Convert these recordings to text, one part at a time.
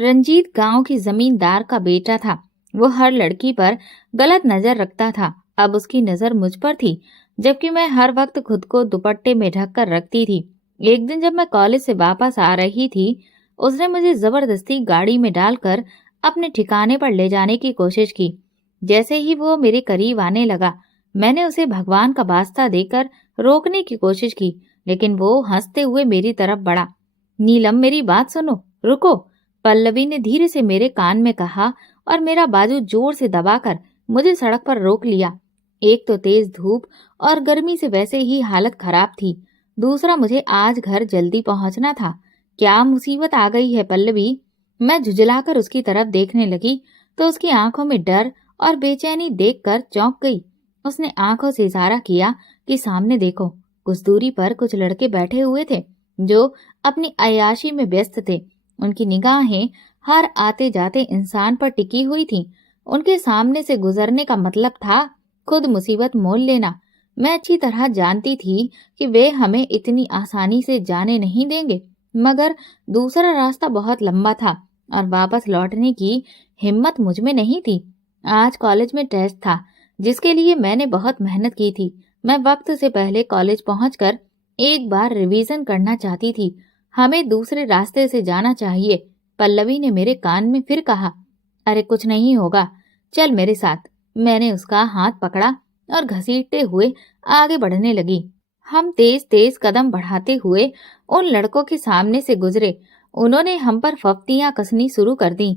रंजीत गांव के जमींदार का बेटा था। वो हर लड़की पर गलत नजर रखता था। अब उसकी नजर मुझ पर थी, जबकि मैं हर वक्त खुद को दुपट्टे में ढक कर रखती थी। एक दिन जब मैं कॉलेज से वापस आ रही थी, उसने मुझे जबरदस्ती गाड़ी में डालकर अपने ठिकाने पर ले जाने की कोशिश की। जैसे ही वो मेरे करीब आने लगा, मैंने उसे भगवान का वास्ता देकर रोकने की कोशिश की, लेकिन वो हंसते हुए मेरी तरफ बढ़ा। नीलम, मेरी बात सुनो, रुको, पल्लवी ने धीरे से मेरे कान में कहा और मेरा बाजू जोर से दबाकर मुझे सड़क पर रोक लिया। एक तो तेज धूप और गर्मी से वैसे ही हालत खराब थी, दूसरा मुझे आज घर जल्दी पहुंचना था। क्या मुसीबत आ गई है पल्लवी? मैं झुंझलाकर उसकी तरफ देखने लगी तो उसकी आंखों में डर और बेचैनी देखकर चौंक गई। उसने आंखों से इशारा किया कि सामने देखो। कुछ दूरी पर कुछ लड़के बैठे हुए थे जो अपनी अय्याशी में व्यस्त थे। उनकी निगाहें हर आते जाते इंसान पर टिकी हुई थीं। उनके सामने से गुजरने का मतलब था खुद मुसीबत मोल लेना। मैं अच्छी तरह जानती थी कि वे हमें इतनी आसानी से जाने नहीं देंगे, मगर दूसरा रास्ता बहुत लंबा था और वापस लौटने की हिम्मत मुझ में नहीं थी। आज कॉलेज में टेस्ट था, जिसके लिए मैंने बहुत मेहनत की थी। मैं वक्त से पहले कॉलेज पहुंचकर एक बार रिवीजन करना चाहती थी। हमें दूसरे रास्ते से जाना चाहिए, पल्लवी ने मेरे कान में फिर कहा। अरे कुछ नहीं होगा, चल मेरे साथ। मैंने उसका हाथ पकड़ा और घसीटते हुए आगे बढ़ने लगी। हम तेज तेज कदम बढ़ाते हुए उन लड़कों के सामने से गुजरे। उन्होंने हम पर फफ्तियां कसनी शुरू कर दी।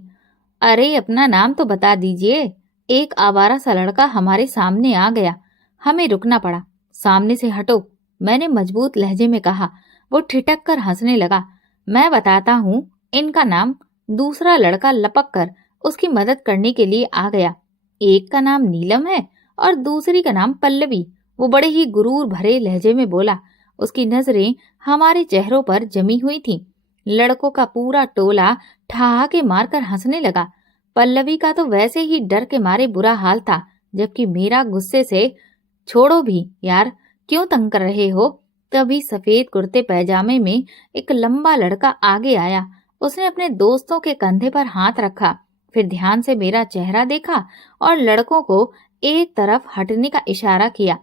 अरे अपना नाम तो बता दीजिए। एक आवारा सा लड़का हमारे सामने आ गया। हमें रुकना पड़ा। सामने से हटो, मैंने मजबूत लहजे में कहा। वो ठिठक कर हंसने लगा। मैं बताता हूँ इनका नाम। दूसरा लड़का लपक कर उसकी मदद करने के लिए आ गया। एक का नाम नीलम है और दूसरी का नाम पल्लवी। वो बड़े ही गुरूर भरे लहजे में बोला। उसकी नजरें हमारे चेहरों पर जमी हुई थीं। लड़कों का पूरा टोला ठहाके मारकर हंसने लगा। पल्लवी का तो वैसे ही डर के मारे बुरा हाल था, जबकि मेरा गुस्से से छोड़ो भी यार, क्यों तंग कर रहे हो। तभी सफेद कुर्ते पैजामे में एक लंबा लड़का आगे आया। उसने अपने दोस्तों के कंधे पर हाथ रखा, फिर ध्यान से मेरा चेहरा देखा और लड़कों को एक तरफ हटने का इशारा किया।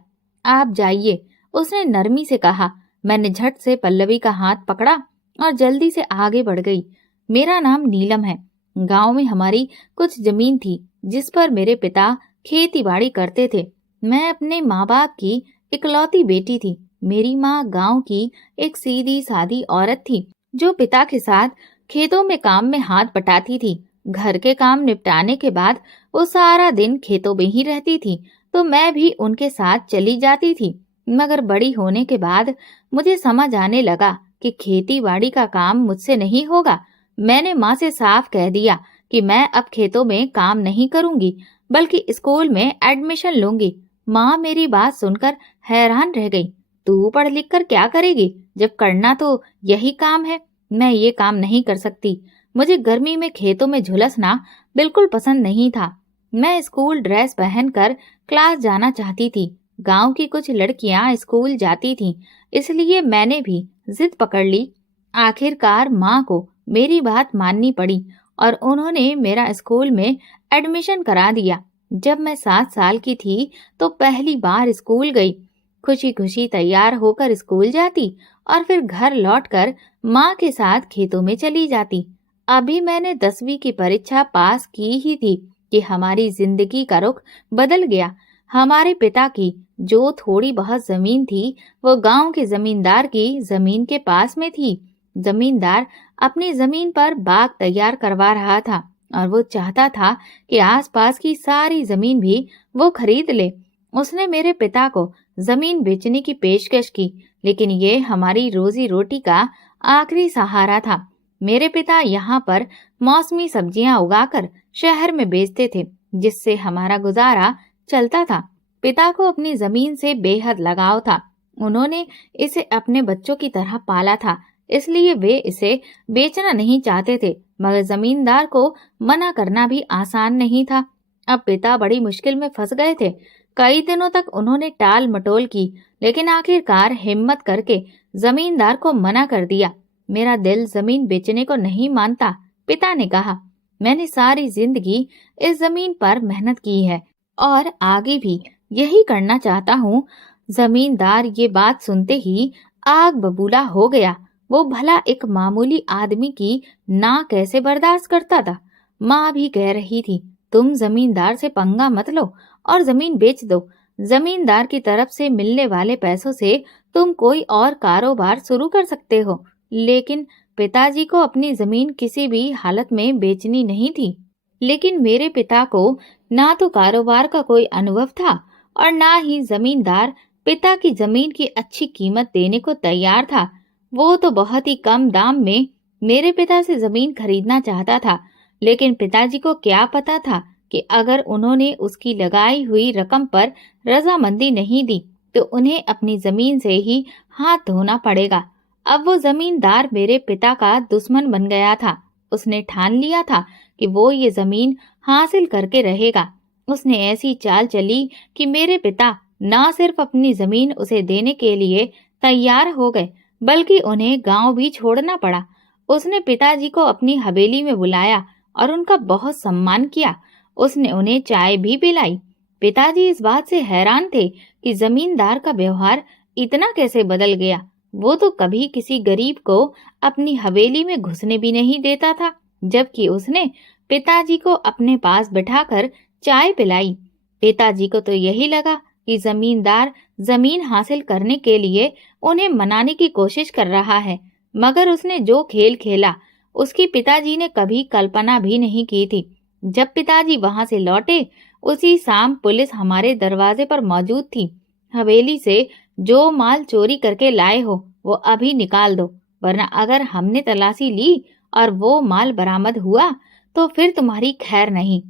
आप जाइए, उसने नरमी से कहा। मैंने झट से पल्लवी का हाथ पकड़ा और जल्दी से आगे बढ़ गई। मेरा नाम नीलम है। गांव में हमारी कुछ जमीन थी जिस पर मेरे पिता खेती बाड़ी करते थे। मैं अपने माँ बाप की इकलौती बेटी थी। मेरी माँ गांव की एक सीधी सादी औरत थी जो पिता के साथ खेतों में काम में हाथ बटाती थी। घर के काम निपटाने के बाद वो सारा दिन खेतों में ही रहती थी, तो मैं भी उनके साथ चली जाती थी। मगर बड़ी होने के बाद मुझे समझ आने लगा कि खेती बाड़ी का काम मुझसे नहीं होगा। मैंने माँ से साफ कह दिया कि मैं अब खेतों में काम नहीं करूंगी, बल्कि स्कूल में एडमिशन लूंगी। माँ मेरी बात सुनकर हैरान रह गई। तू पढ़ लिख कर क्या करेगी, जब करना तो यही काम है। मैं ये काम नहीं कर सकती। मुझे गर्मी में खेतों में झुलसना बिल्कुल पसंद नहीं था। मैं स्कूल ड्रेस पहनकर क्लास जाना चाहती थी। गांव की कुछ लड़कियां स्कूल जाती थीं, इसलिए मैंने भी जिद पकड़ ली। आखिरकार माँ को मेरी बात माननी पड़ी और उन्होंने मेरा स्कूल में एडमिशन करा दिया। जब मैं 7 साल की थी तो पहली बार स्कूल गई। खुशी खुशी तैयार होकर स्कूल जाती और फिर घर लौटकर माँ के साथ खेतों में चली जाती। अभी मैंने 10वीं की परीक्षा पास की ही थी कि हमारी जिंदगी का रुख बदल गया। हमारे पिता की जो थोड़ी बहुत जमीन थी, वो गांव के जमींदार की जमीन के पास में थी। जमींदार अपनी जमीन पर बाग तैयार करवा रहा था और वो चाहता था कि आसपास की सारी जमीन भी वो खरीद ले। उसने मेरे पिता को जमीन बेचने की पेशकश की, लेकिन ये हमारी रोजी रोटी का आखिरी सहारा था। मेरे पिता यहाँ पर मौसमी सब्जियां उगाकर शहर में बेचते थे, जिससे हमारा गुजारा चलता था। पिता को अपनी जमीन से बेहद लगाव था। उन्होंने इसे अपने बच्चों की तरह पाला था, इसलिए वे इसे बेचना नहीं चाहते थे। मगर जमींदार को मना करना भी आसान नहीं था। अब पिता बड़ी मुश्किल में फंस गए थे। कई दिनों तक उन्होंने टाल मटोल की, लेकिन आखिरकार हिम्मत करके जमींदार को मना कर दिया। मेरा दिल जमीन बेचने को नहीं मानता। पिता ने कहा, मैंने सारी जिंदगी इस जमीन पर मेहनत की है और आगे भी यही करना चाहता हूँ। जमींदार ये बात सुनते ही आग बबूला हो गया। वो भला एक मामूली आदमी की ना कैसे बर्दाश्त करता था। माँ भी कह रही थी, तुम जमींदार से पंगा मत लो और जमीन बेच दो। जमींदार की तरफ से मिलने वाले पैसों से तुम कोई और कारोबार शुरू कर सकते हो। लेकिन पिताजी को अपनी जमीन किसी भी हालत में बेचनी नहीं थी। लेकिन मेरे पिता को ना तो कारोबार का कोई अनुभव था और ना ही जमींदार पिता की जमीन की अच्छी कीमत देने को तैयार था। वो तो बहुत ही कम दाम में मेरे पिता से जमीन खरीदना चाहता था। लेकिन पिताजी को क्या पता था कि अगर उन्होंने उसकी लगाई हुई रकम पर रजामंदी नहीं दी तो उन्हें अपनी जमीन से ही हाथ धोना पड़ेगा। अब वो जमींदार मेरे पिता का दुश्मन बन गया था। उसने ठान लिया था कि वो ये जमीन हासिल करके रहेगा। उसने ऐसी चाल चली कि मेरे पिता न सिर्फ अपनी जमीन उसे देने के लिए तैयार हो गए बल्कि उन्हें गांव भी छोड़ना पड़ा। उसने पिताजी को अपनी हवेली में बुलाया और उनका बहुत सम्मान किया। उसने उन्हें चाय भी पिलाई। पिताजी इस बात से हैरान थे कि जमींदार का व्यवहार इतना कैसे बदल गया। वो तो कभी किसी गरीब को अपनी हवेली में घुसने भी नहीं देता था, जबकि उसने पिताजी को अपने पास बिठाकर चाय पिलाई। पिताजी को तो यही लगा कि जमींदार जमीन हासिल करने के लिए उन्हें मनाने की कोशिश कर रहा है, मगर उसने जो खेल खेला उसकी पिताजी ने कभी कल्पना भी नहीं की थी। जब पिताजी वहां से लौटे उसी शाम पुलिस हमारे दरवाजे पर मौजूद थी। हवेली से जो माल चोरी करके लाए हो वो अभी निकाल दो, वरना अगर हमने तलाशी ली और वो माल बरामद हुआ तो फिर तुम्हारी खैर नहीं।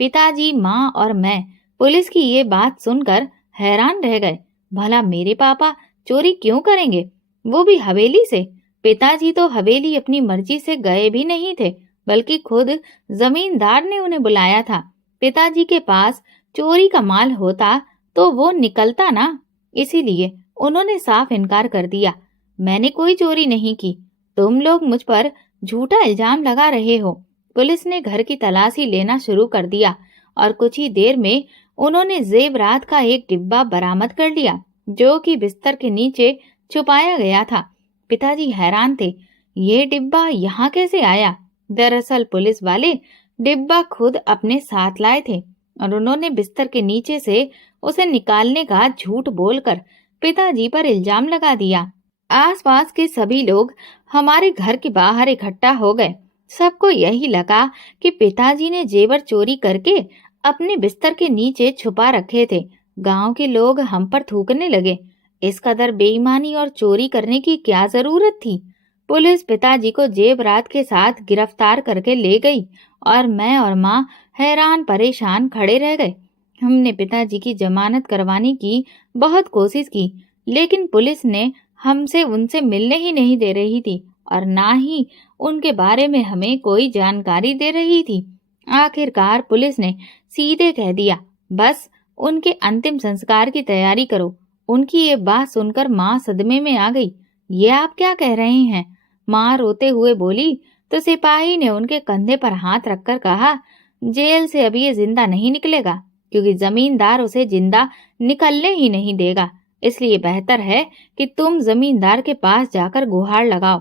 पिताजी, माँ और मैं पुलिस की ये बात सुनकर हैरान रह गए। भला मेरे पापा चोरी क्यों करेंगे, वो भी हवेली से? पिताजी तो हवेली अपनी मर्जी से गए भी नहीं थे, बल्कि खुद जमींदार ने उन्हें बुलाया था। पिताजी के पास चोरी का माल होता तो वो निकलता ना, इसीलिए उन्होंने साफ इनकार कर दिया। मैंने कोई चोरी नहीं की। तुम लोग मुझ पर झूठा इल्जाम लगा रहे हो। पुलिस ने घर की तलाशी लेना शुरू कर दिया और कुछ ही देर में उन्होंने जेवरात का एक डिब्बा बरामद कर लिया जो कि बिस्तर के नीचे छुपाया गया था। पिताजी हैरान थे, ये डिब्बा यहाँ कैसे आया? दरअसल पुलिस वाले डिब्बा खुद अपने साथ लाए थे और उन्होंने बिस्तर के नीचे से उसे निकालने का झूठ बोलकर पिताजी पर इल्जाम लगा दिया। आसपास के सभी लोग हमारे घर के बाहर इकट्ठा हो गए। सबको यही लगा कि पिताजी ने जेवर चोरी करके अपने बिस्तर के नीचे छुपा रखे थे। गांव के लोग हम पर थूकने लगे। इस कदर बेईमानी और चोरी करने की क्या जरूरत थी? पुलिस पिताजी को जेवरात के साथ गिरफ्तार करके ले गई और मैं और माँ हैरान परेशान खड़े रह गए। हमने पिताजी की जमानत करवाने की बहुत कोशिश की, लेकिन पुलिस ने हमसे उनसे मिलने ही नहीं दे रही थी और ना ही उनके बारे में हमें कोई जानकारी दे रही थी। आखिरकार पुलिस ने सीधे कह दिया, बस उनके अंतिम संस्कार की तैयारी करो। उनकी ये बात सुनकर माँ सदमे में आ गई। ये आप क्या कह रहे हैं? माँ रोते हुए बोली तो सिपाही ने उनके कंधे पर हाथ रखकर कहा, जेल से अभी ये जिंदा नहीं निकलेगा, क्योंकि जमींदार उसे जिंदा निकलने ही नहीं देगा। इसलिए बेहतर है कि तुम जमींदार के पास जाकर गुहार लगाओ।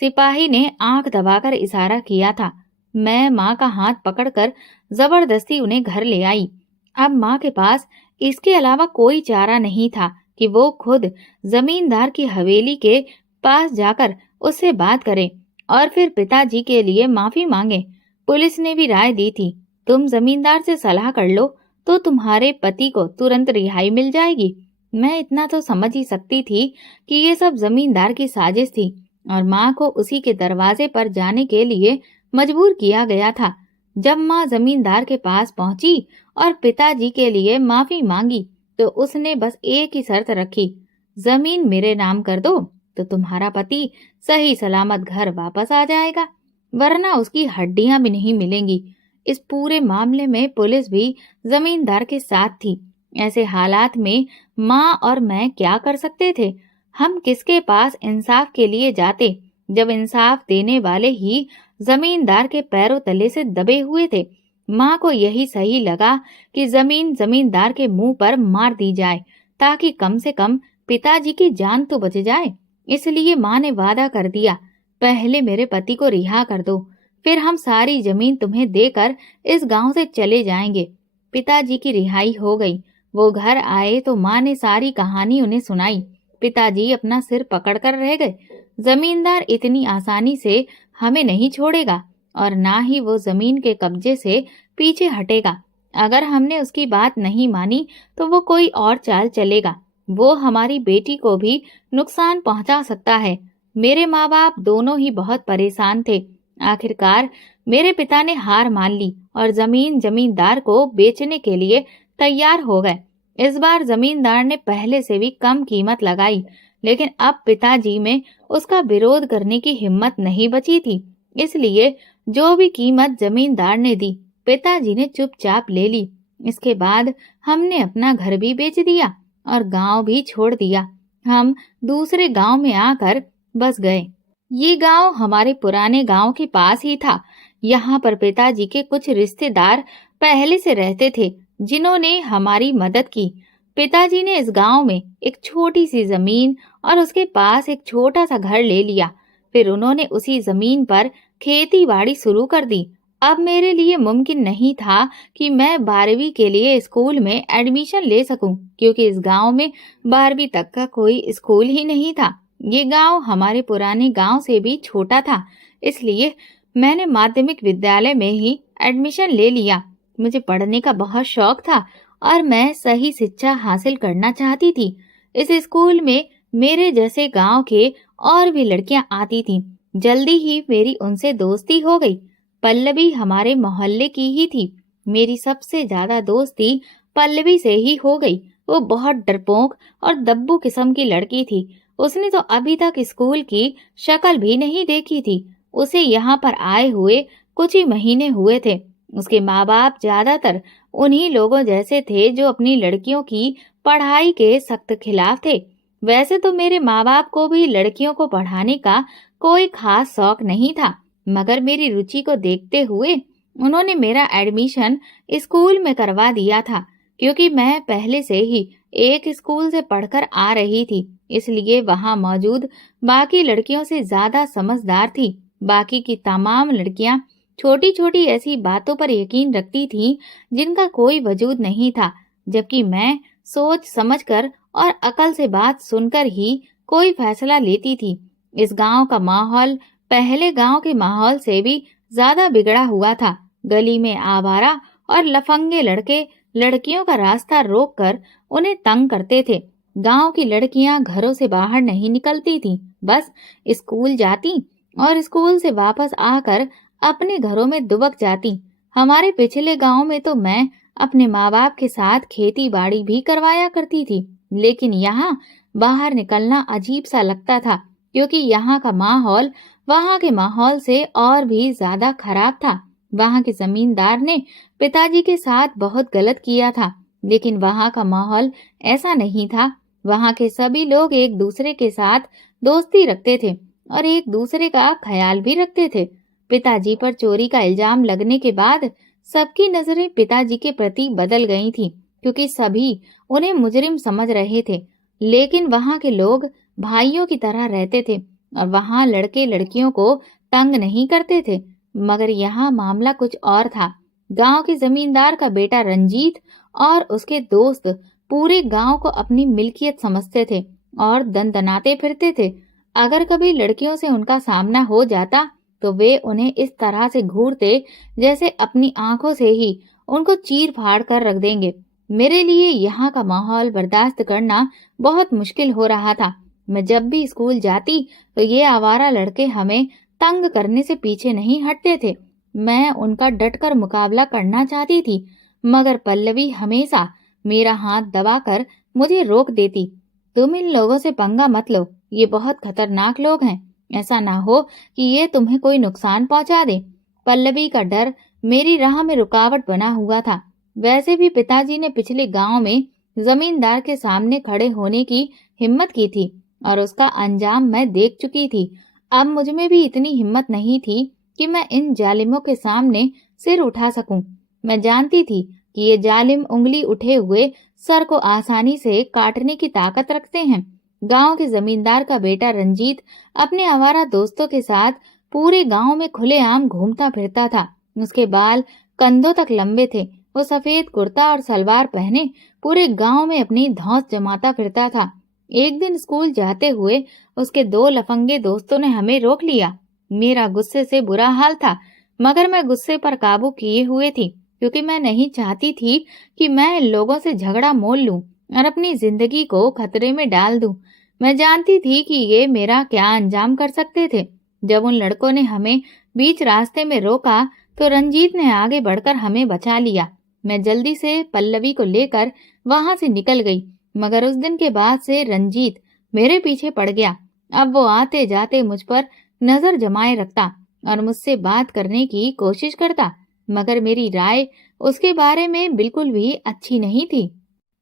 सिपाही ने आंख दबाकर इशारा किया था। मैं माँ का हाथ पकड़कर जबरदस्ती उन्हें घर ले आई। अब माँ के पास इसके अलावा कोई चारा नहीं था कि वो खुद जमींदार की हवेली के पास जाकर उससे बात करे और फिर पिताजी के लिए माफी मांगे। पुलिस ने भी राय दी थी, तुम जमींदार से सलाह कर लो तो तुम्हारे पति को तुरंत रिहाई मिल जाएगी। मैं इतना तो समझ ही सकती थी कि ये सब जमींदार की साजिश थी और माँ को उसी के दरवाजे पर जाने के लिए मजबूर किया गया था। जब माँ जमींदार के पास पहुंची और पिताजी के लिए माफी मांगी तो उसने बस एक ही शर्त रखी, जमीन मेरे नाम कर दो तो तुम्हारा पति सही सलामत घर वापस आ जाएगा, वरना उसकी हड्डियां भी नहीं मिलेंगी। इस पूरे मामले में पुलिस भी जमींदार के साथ थी। ऐसे हालात में माँ और मैं क्या कर सकते थे? हम किसके पास इंसाफ के लिए जाते जब इंसाफ देने वाले ही जमींदार के पैरों तले से दबे हुए थे। माँ को यही सही लगा कि जमीन जमींदार के मुंह पर मार दी जाए, ताकि कम से कम पिताजी की जान तो बच जाए। इसलिए माँ ने वादा कर दिया, पहले मेरे पति को रिहा कर दो, फिर हम सारी जमीन तुम्हें देकर इस गांव से चले जाएंगे। पिताजी की रिहाई हो गई। वो घर आए तो माँ ने सारी कहानी उन्हें सुनाई। पिताजी अपना सिर पकड़कर रह गए। जमींदार इतनी आसानी से हमें नहीं छोड़ेगा और ना ही वो जमीन के कब्जे से पीछे हटेगा। अगर हमने उसकी बात नहीं मानी तो वो कोई और चाल चलेगा। वो हमारी बेटी को भी नुकसान पहुंचा सकता है। मेरे माँ बाप दोनों ही बहुत परेशान थे। आखिरकार मेरे पिता ने हार मान ली और जमीन जमींदार को बेचने के लिए तैयार हो गए। इस बार जमींदार ने पहले से भी कम कीमत लगाई, लेकिन अब पिताजी में उसका विरोध करने की हिम्मत नहीं बची थी। इसलिए जो भी कीमत जमींदार ने दी, पिताजी ने चुपचाप ले ली। इसके बाद हमने अपना घर भी बेच दिया और गांव भी छोड़ दिया। हम दूसरे गांव में आकर बस गए। ये गांव हमारे पुराने गांव के पास ही था। यहाँ पर पिताजी के कुछ रिश्तेदार पहले से रहते थे, जिन्होंने हमारी मदद की। पिताजी ने इस गांव में एक छोटी सी जमीन और उसके पास एक छोटा सा घर ले लिया। फिर उन्होंने उसी जमीन पर खेती बाड़ी शुरू कर दी। अब मेरे लिए मुमकिन नहीं था कि मैं 12वीं के लिए स्कूल में एडमिशन ले सकूं, क्योंकि इस गांव में 12वीं तक का कोई स्कूल ही नहीं था। ये गांव हमारे पुराने गांव से भी छोटा था, इसलिए मैंने माध्यमिक विद्यालय में ही एडमिशन ले लिया। मुझे पढ़ने का बहुत शौक था और मैं सही शिक्षा हासिल करना चाहती थी। इस स्कूल में मेरे जैसे गांव के और भी लड़कियां आती थीं। जल्दी ही मेरी उनसे दोस्ती हो गई। पल्लवी हमारे मोहल्ले की ही थी। मेरी सबसे ज्यादा दोस्ती पल्लवी से ही हो गई। वो बहुत डरपोक और दब्बू किस्म की लड़की थी। उसने तो अभी तक स्कूल की शक्ल भी नहीं देखी थी। उसे यहाँ पर आए हुए कुछ ही महीने हुए थे। उसके माँ बाप ज्यादातर उन्हीं लोगों जैसे थे जो अपनी लड़कियों की पढ़ाई के सख्त खिलाफ थे। वैसे तो मेरे माँ बाप को भी लड़कियों को पढ़ाने का कोई खास शौक नहीं था, मगर मेरी रुचि को देखते हुए उन्होंने मेरा एडमिशन स्कूल में करवा दिया था। क्योंकि मैं पहले से ही एक स्कूल से पढ़कर आ रही थी, इसलिए वहां मौजूद बाकी लड़कियों से ज्यादा समझदार थी। बाकी की तमाम लड़कियां छोटी छोटी ऐसी बातों पर यकीन रखती थीं जिनका कोई वजूद नहीं था, जबकि मैं सोच समझकर और अकल से बात सुनकर ही कोई फैसला लेती थी। इस गांव का माहौल पहले गांव के माहौल से भी ज्यादा बिगड़ा हुआ था। गली में आवारा और लफंगे लड़के लड़कियों का रास्ता रोककर उन्हें तंग करते थे। गांव की लड़कियां घरों से बाहर नहीं निकलती थीं, बस स्कूल जाती और स्कूल से वापस आकर अपने घरों में दुबक जाती। हमारे पिछले गांव में तो मैं अपने माँ बाप के साथ खेती बाड़ी भी करवाया करती थी, लेकिन यहाँ बाहर निकलना अजीब सा लगता था, क्योंकि यहाँ का माहौल वहाँ के माहौल से और भी ज्यादा खराब था। वहाँ के जमींदार ने पिताजी के साथ बहुत गलत किया था, लेकिन वहाँ का माहौल ऐसा नहीं था। वहाँ के सभी लोग एक दूसरे के साथ दोस्ती रखते थे और एक दूसरे का ख्याल भी रखते थे। पिताजी पर चोरी का इल्जाम लगने के बाद सबकी नजरें पिताजी के प्रति बदल गई थी, क्योंकि सभी उन्हें मुजरिम समझ रहे थे। लेकिन वहाँ के लोग भाइयों की तरह रहते थे और वहाँ लड़के लड़कियों को तंग नहीं करते थे। मगर यहाँ मामला कुछ और था। गांव के जमींदार का बेटा रंजीत और उसके दोस्त पूरे गांव को अपनी मिल्कियत समझते थे और दनदनाते फिरते थे। अगर कभी लड़कियों से उनका सामना हो जाता तो वे उन्हें इस तरह से घूरते जैसे अपनी आंखों से ही उनको चीर फाड़ कर रख देंगे। मेरे लिए यहाँ का माहौल बर्दाश्त करना बहुत मुश्किल हो रहा था। मैं जब भी स्कूल जाती तो ये आवारा लड़के हमें तंग करने से पीछे नहीं हटते थे। मैं उनका डटकर मुकाबला करना चाहती थी, मगर पल्लवी हमेशा मेरा हाथ दबाकर मुझे रोक देती। तुम इन लोगों से पंगा मत लो, ये बहुत खतरनाक लोग हैं। ऐसा ना हो कि ये तुम्हें कोई नुकसान पहुंचा दे। पल्लवी का डर मेरी राह में रुकावट बना हुआ था। वैसे भी पिताजी ने पिछले गांव में जमींदार के सामने खड़े होने की हिम्मत की थी और उसका अंजाम मैं देख चुकी थी। अब मुझ में भी इतनी हिम्मत नहीं थी कि मैं इन जालिमों के सामने सिर उठा सकूं। मैं जानती थी कि ये जालिम उंगली उठे हुए सर को आसानी से काटने की ताकत रखते हैं। गांव के जमींदार का बेटा रंजीत अपने आवारा दोस्तों के साथ पूरे गांव में खुलेआम घूमता फिरता था। उसके बाल कंधों तक लंबे थे। वो सफेद कुर्ता और सलवार पहने पूरे गांव में अपनी धौंस जमाता फिरता था। एक दिन स्कूल जाते हुए उसके दो लफंगे दोस्तों ने हमें रोक लिया। मेरा गुस्से से बुरा हाल था, मगर मैं गुस्से पर काबू किए हुए थी, क्योंकि मैं नहीं चाहती थी कि मैं इन लोगों से झगड़ा मोल लूं और अपनी जिंदगी को खतरे में डाल दूं। मैं जानती थी कि ये मेरा क्या अंजाम कर सकते थे। जब उन लड़कों ने हमें बीच रास्ते में रोका तो रंजीत ने आगे बढ़कर हमें बचा लिया। मैं जल्दी से पल्लवी को लेकर वहां से निकल गई, मगर उस दिन के बाद से रंजीत मेरे पीछे पड़ गया। अब वो आते जाते मुझ पर नजर जमाए रखता और मुझसे बात करने की कोशिश करता, मगर मेरी राय उसके बारे में बिल्कुल भी अच्छी नहीं थी।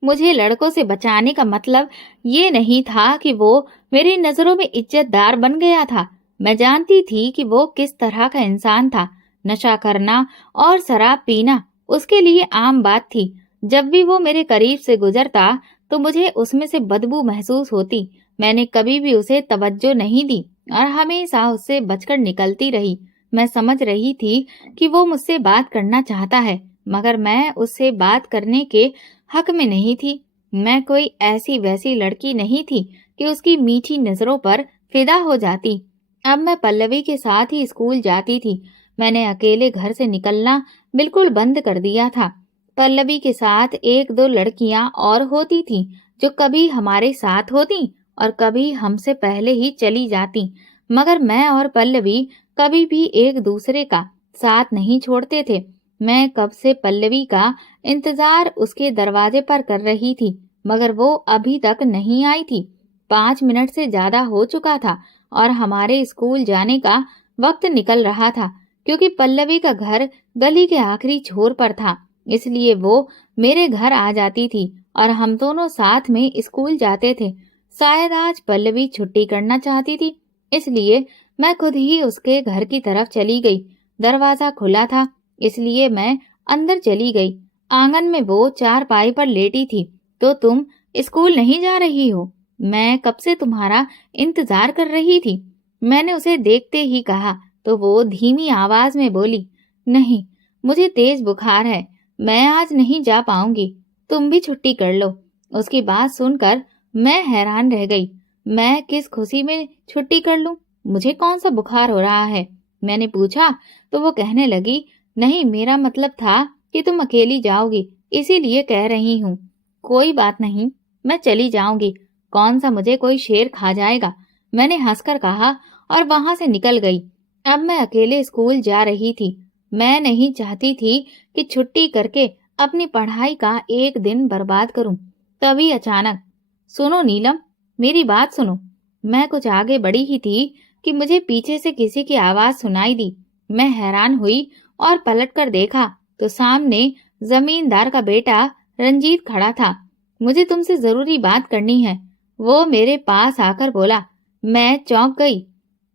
मुझे लड़कों से बचाने का मतलब ये नहीं था कि वो मेरी नजरों में इज्जतदार बन गया था। मैं जानती थी कि वो किस तरह का इंसान था। नशा करना और शराब पीना उसके लिए आम बात थी। जब भी वो मेरे करीब से गुजरता तो मुझे उसमें से बदबू महसूस होती। मैंने कभी भी उसे तवज्जो नहीं दी और हमेशा उससे बचकर निकलती रही। मैं समझ रही थी कि वो मुझसे बात करना चाहता है, मगर मैं उससे बात करने के हक में नहीं थी। मैं कोई ऐसी वैसी लड़की नहीं थी कि उसकी मीठी नजरों पर फिदा हो जाती। अब मैं पल्लवी के साथ ही स्कूल जाती थी। मैंने अकेले घर से निकलना बिल्कुल बंद कर दिया था। पल्लवी के साथ एक दो लड़कियां और होती थीं, जो कभी हमारे साथ होती और कभी हमसे पहले ही चली जाती, मगर मैं और पल्लवी कभी भी एक दूसरे का साथ नहीं छोड़ते थे। मैं कब से पल्लवी का इंतजार उसके दरवाजे पर कर रही थी, मगर वो अभी तक नहीं आई थी। 5 मिनट से ज्यादा हो चुका था और हमारे स्कूल जाने का वक्त निकल रहा था। क्योंकि पल्लवी का घर गली के आखिरी छोर पर था, इसलिए वो मेरे घर आ जाती थी और हम दोनों साथ में स्कूल जाते थे। शायद आज पल्लवी छुट्टी करना चाहती थी, इसलिए मैं खुद ही उसके घर की तरफ चली गई। दरवाजा खुला था, इसलिए मैं अंदर चली गई। आंगन में वो चारपाई पर लेटी थी। तो तुम स्कूल नहीं जा रही हो? मैं कब से तुम्हारा इंतजार कर रही थी, मैंने उसे देखते ही कहा। तो वो धीमी आवाज में बोली, नहीं, मुझे तेज बुखार है, मैं आज नहीं जा पाऊंगी, तुम भी छुट्टी कर लो। उसकी बात सुनकर मैं हैरान रह गई। मैं किस खुशी में छुट्टी कर लूं? मुझे कौन सा बुखार हो रहा है? मैंने पूछा तो वो कहने लगी, नहीं, मेरा मतलब था कि तुम अकेली जाओगी, इसीलिए कह रही हूँ। कोई बात नहीं, मैं चली जाऊंगी। कौन सा मुझे कोई शेर खा जाएगा, मैंने हंसकर कहा और वहां से निकल गई। अब मैं अकेले स्कूल जा रही थी। मैं नहीं चाहती थी कि छुट्टी करके अपनी पढ़ाई का एक दिन बर्बाद करूं। तभी अचानक, सुनो नीलम, मेरी बात सुनो। मैं कुछ आगे बढ़ी ही थी कि मुझे पीछे से किसी की आवाज सुनाई दी। मैं हैरान हुई और पलटकर देखा तो सामने जमींदार का बेटा रंजीत खड़ा था। मुझे तुमसे जरूरी बात करनी है, वो मेरे पास आकर बोला। मैं चौंक गई।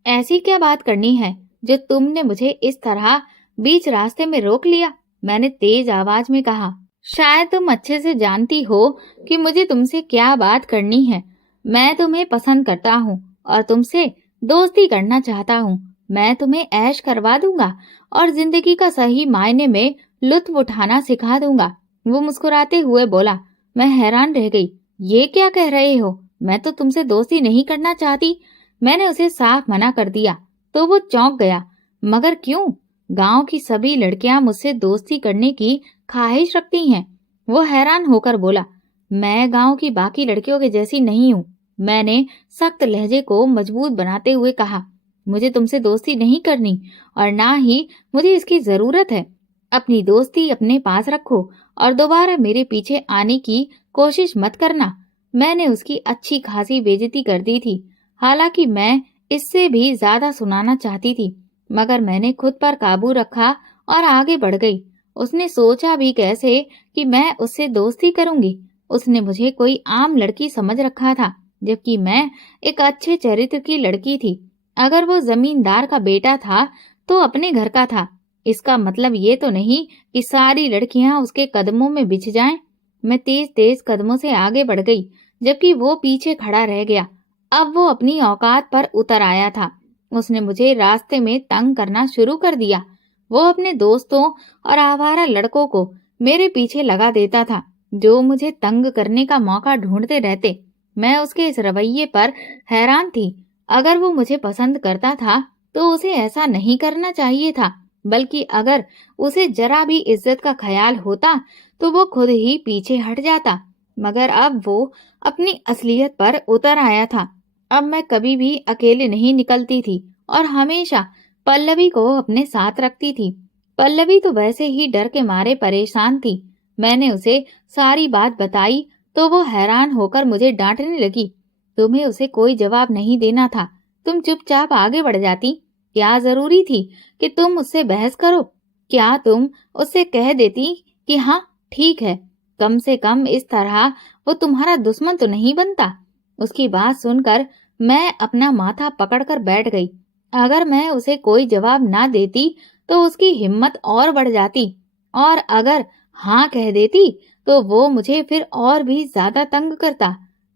ऐसी क्या बात करनी है जो तुमने मुझे इस तरह बीच रास्ते में रोक लिया? मैंने तेज आवाज में कहा। शायद तुम अच्छे से जानती हो कि मुझे तुमसे क्या बात करनी है। मैं तुम्हें पसंद करता हूँ और तुमसे दोस्ती करना चाहता हूँ। मैं तुम्हें ऐश करवा दूंगा और जिंदगी का सही मायने में लुत्फ उठाना सिखा दूंगा। वो मुस्कुराते हुए बोला। मैं हैरान रह गई। ये क्या कह रहे हो? मैं तो तुमसे दोस्ती नहीं करना चाहती। मैंने उसे साफ मना कर दिया तो वो चौंक गया। मगर क्यों? गांव की सभी लड़कियां मुझसे दोस्ती करने की ख्वाहिश रखती हैं। वो हैरान होकर बोला। मैं गांव की बाकी लड़कियों के जैसी नहीं हूँ। मैंने सख्त लहजे को मजबूत बनाते हुए कहा। मुझे तुमसे दोस्ती नहीं करनी और ना ही मुझे इसकी जरूरत है। अपनी दोस्ती अपने पास रखो और दोबारा मेरे पीछे आने की कोशिश मत करना। मैंने उसकी अच्छी खासी बेइज्जती कर दी थी। हालांकि मैं इससे भी ज्यादा सुनाना चाहती थी, मगर मैंने खुद पर काबू रखा और आगे बढ़ गई। उसने सोचा भी कैसे कि मैं उससे दोस्ती करूंगी। उसने मुझे कोई आम लड़की समझ रखा था, जबकि मैं एक अच्छे चरित्र की लड़की थी। अगर वो जमींदार का बेटा था तो अपने घर का था। इसका मतलब ये तो नहीं कि सारी लड़कियां उसके कदमों में बिछ जाएं। मैं तेज तेज कदमों से आगे बढ़ गई, जबकि वो पीछे खड़ा रह गया। अब वो अपनी औकात पर उतर आया था। उसने मुझे रास्ते में तंग करना शुरू कर दिया। वो अपने दोस्तों और आवारा लड़कों को मेरे पीछे लगा देता था, जो मुझे तंग करने का मौका ढूंढते रहते। मैं उसके इस रवैये पर हैरान थी। अगर वो मुझे पसंद करता था तो उसे ऐसा नहीं करना चाहिए था, बल्कि अगर उसे जरा भी इज्जत का ख्याल होता तो वो खुद ही पीछे हट जाता। मगर अब वो अपनी असलियत पर उतर आया था। अब मैं कभी भी अकेले नहीं निकलती थी और हमेशा पल्लवी को अपने साथ रखती थी। पल्लवी तो वैसे ही डर के मारे परेशान थी। मैंने उसे सारी बात बताई तो वो हैरान होकर मुझे डांटने लगी। तुम्हें उसे कोई जवाब नहीं देना था, तुम चुपचाप आगे बढ़ जाती। क्या जरूरी थी कि तुम उससे बहस करो? क्या तुम उससे कह देती कि हाँ ठीक है, कम से कम इस तरह वो तुम्हारा दुश्मन तो नहीं बनता। उसकी बात सुनकर मैं अपना माथा पकड़कर बैठ गई। अगर मैं उसे कोई जवाब ना देती तो उसकी हिम्मत और बढ़ जाती, और अगर हाँ कह देती तो वो मुझे फिर और भी ज्यादा तंग करता।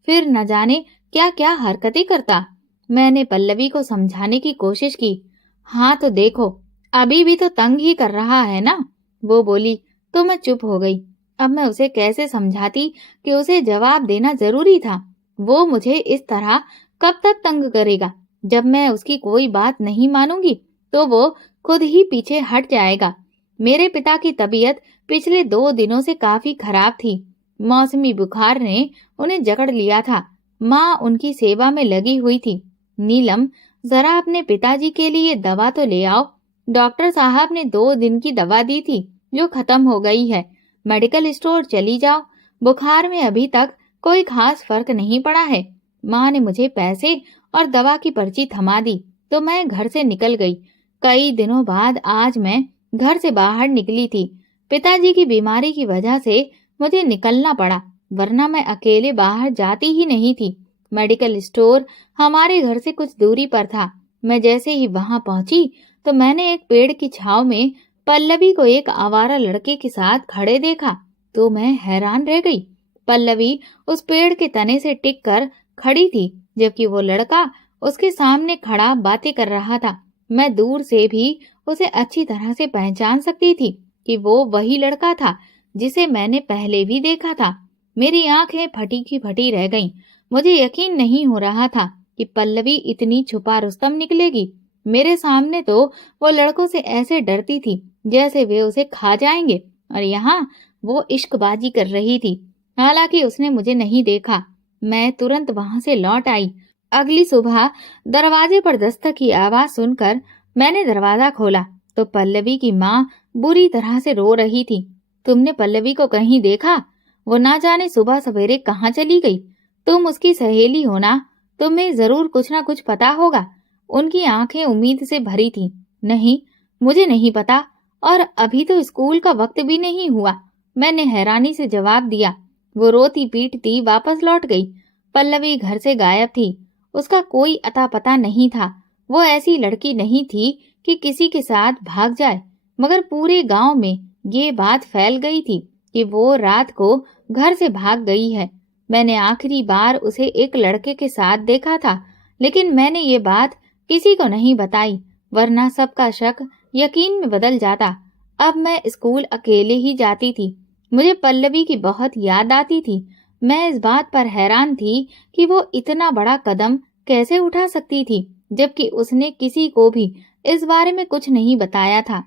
फिर न जाने क्या क्या हरकतें करता। मैंने पल्लवी को समझाने की कोशिश की। हाँ तो देखो, अभी भी तो तंग ही कर रहा है ना, वो बोली। तो मैं चुप हो गई। अब मैं उसे कैसे समझाती कि उसे जवाब देना जरूरी था। वो मुझे इस तरह कब तक तंग करेगा? जब मैं उसकी कोई बात नहीं मानूंगी तो वो खुद ही पीछे हट जाएगा। मेरे पिता की तबीयत पिछले 2 दिनों से काफी खराब थी। मौसमी बुखार ने उन्हें जकड़ लिया था। माँ उनकी सेवा में लगी हुई थी। नीलम, जरा अपने पिताजी के लिए दवा तो ले आओ। डॉक्टर साहब ने 2 दिन की दवा दी थी, जो खत्म हो गई है। मेडिकल स्टोर चली जाओ। बुखार में अभी तक कोई खास फर्क नहीं पड़ा है। माँ ने मुझे पैसे और दवा की पर्ची थमा दी तो मैं घर से निकल गई। कई दिनों बाद आज मैं घर से बाहर निकली थी। पिताजी की बीमारी की वजह से मुझे निकलना पड़ा, वरना मैं अकेले बाहर जाती ही नहीं थी। मेडिकल स्टोर हमारे घर से कुछ दूरी पर था। मैं जैसे ही वहां पहुंची तो मैंने एक पेड़ की छांव में पल्लवी को एक आवारा लड़के के साथ खड़े देखा तो मैं हैरान रह गई। पल्लवी उस पेड़ के तने से टिक कर खड़ी थी, जबकि वो लड़का उसके सामने खड़ा बातें कर रहा था। मैं दूर से भी उसे अच्छी तरह से पहचान सकती थी कि वो वही लड़का था जिसे मैंने पहले भी देखा था। मेरी आंखें फटी की फटी रह गईं। मुझे यकीन नहीं हो रहा था कि पल्लवी इतनी छुपा रुस्तम निकलेगी। मेरे सामने तो वो लड़कों से ऐसे डरती थी जैसे वे उसे खा जाएंगे, और यहाँ वो इश्कबाजी कर रही थी। हालांकि उसने मुझे नहीं देखा। मैं तुरंत वहां से लौट आई। अगली सुबह दरवाजे पर दस्तक की आवाज सुनकर मैंने दरवाजा खोला तो पल्लवी की माँ बुरी तरह से रो रही थी। तुमने पल्लवी को कहीं देखा? वो ना जाने सुबह सवेरे कहाँ चली गई। तुम उसकी सहेली हो ना, तुम्हें जरूर कुछ ना कुछ पता होगा। उनकी आंखें उम्मीद से भरी थीं। नहीं, मुझे नहीं पता, और अभी तो स्कूल का वक्त भी नहीं हुआ, मैंने हैरानी से जवाब दिया। वो रोती पीटती वापस लौट गई। पल्लवी घर से गायब थी। उसका कोई अता पता नहीं था। वो ऐसी लड़की नहीं थी कि किसी के साथ भाग जाए, मगर पूरे गांव में ये बात फैल गई थी कि वो रात को घर से भाग गई है। मैंने आखिरी बार उसे एक लड़के के साथ देखा था, लेकिन मैंने ये बात किसी को नहीं बताई, वरना सबका शक यकीन में बदल जाता। अब मैं स्कूल अकेले ही जाती थी। मुझे पल्लवी की बहुत याद आती थी। मैं इस बात पर हैरान थी कि वो इतना बड़ा कदम कैसे उठा सकती थी, जबकि उसने किसी को भी इस बारे में कुछ नहीं बताया था।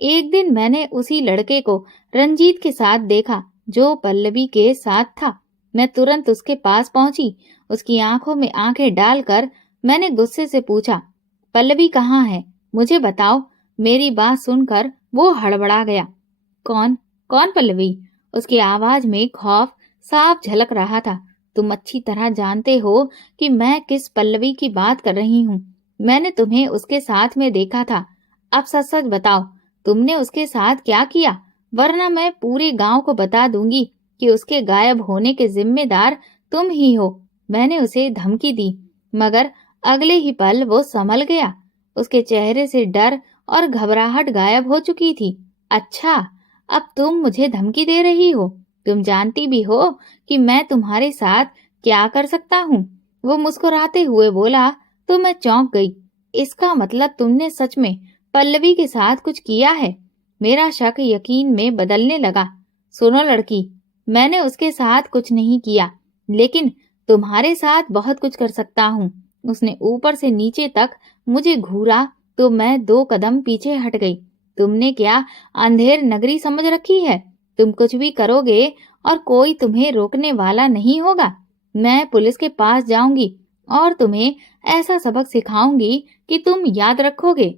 एक दिन मैंने उसी लड़के को रंजीत के साथ देखा जो पल्लवी के साथ था। मैं तुरंत उसके पास पहुंची। उसकी आंखों में आंखें डालकर मैंने गुस्से से पूछा, पल्लवी कहाँ है? मुझे बताओ। मेरी बात सुनकर वो हड़बड़ा गया। कौन कौन पल्लवी? उसकी आवाज में खौफ साफ झलक रहा था। तुम अच्छी तरह जानते हो कि मैं किस पल्लवी की बात कर रही हूँ। मैंने तुम्हें उसके साथ में देखा था। अब सच सच बताओ, तुमने उसके साथ क्या किया? वरना मैं पूरे गांव को बता दूंगी कि उसके गायब होने के जिम्मेदार तुम ही हो। मैंने उसे धमकी दी, मगर अगले ही पल वो संभल गया। उसके चेहरे से डर और घबराहट गायब हो चुकी थी। अच्छा, अब तुम मुझे धमकी दे रही हो? तुम जानती भी हो कि मैं तुम्हारे साथ क्या कर सकता हूँ? वो मुस्कुराते हुए बोला तो मैं चौंक गई। इसका मतलब तुमने सच में पल्लवी के साथ कुछ किया है? मेरा शक यकीन में बदलने लगा। सुनो लड़की, मैंने उसके साथ कुछ नहीं किया, लेकिन तुम्हारे साथ बहुत कुछ कर सकता हूँ। उसने ऊपर से नीचे तक मुझे घूरा तो मैं 2 कदम पीछे हट गई। तुमने क्या अंधेर नगरी समझ रखी है? तुम कुछ भी करोगे और कोई तुम्हें रोकने वाला नहीं होगा। मैं पुलिस के पास जाऊंगी और तुम्हें ऐसा सबक सिखाऊंगी कि तुम याद रखोगे।